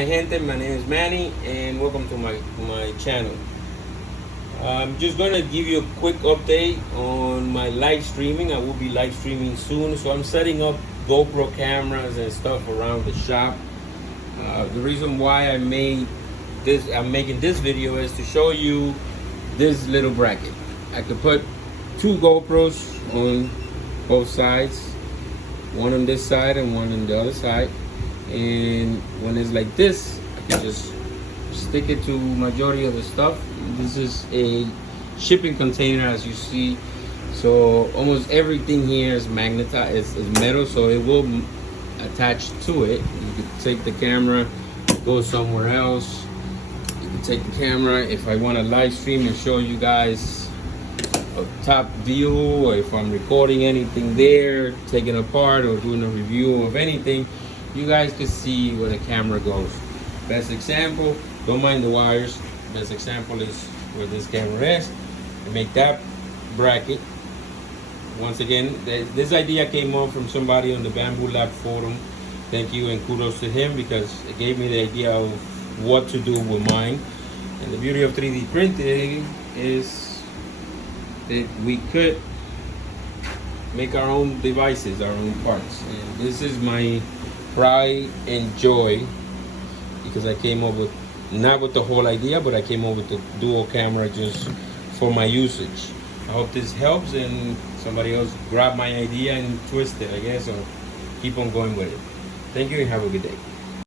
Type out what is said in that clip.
Hi gente, my name is Manny and welcome to my channel. I'm just going to give you a quick update on my live streaming. I will be live streaming soon, so I'm setting up GoPro cameras and stuff around the shop. The reason why I'm making this video is to show you this little bracket. I could put two GoPros on both sides, one on this side and one on the other side. And when it's like this, I can just stick it to majority of the stuff. This is a shipping container, as you see, so almost everything here is magnetized, is metal, so it will attach to it. You can take the camera, go somewhere else. You can take the camera if I want to live stream and show you guys a top view, or if I'm recording anything there, taking apart or doing a review of anything, you guys can see where the camera goes. Best example, don't mind the wires. Best example is where this camera is. I make that bracket. Once again, this idea came up from somebody on the Bambu Lab forum. Thank you and kudos to him, because it gave me the idea of what to do with mine. And the beauty of 3D printing is that we could make our own devices, our own parts. And this is my pride and joy, because I came up with, not with the whole idea, but I came up with the dual camera just for my usage. I hope this helps and somebody else grab my idea and twist it, I guess, or keep on going with it. Thank you and have a good day.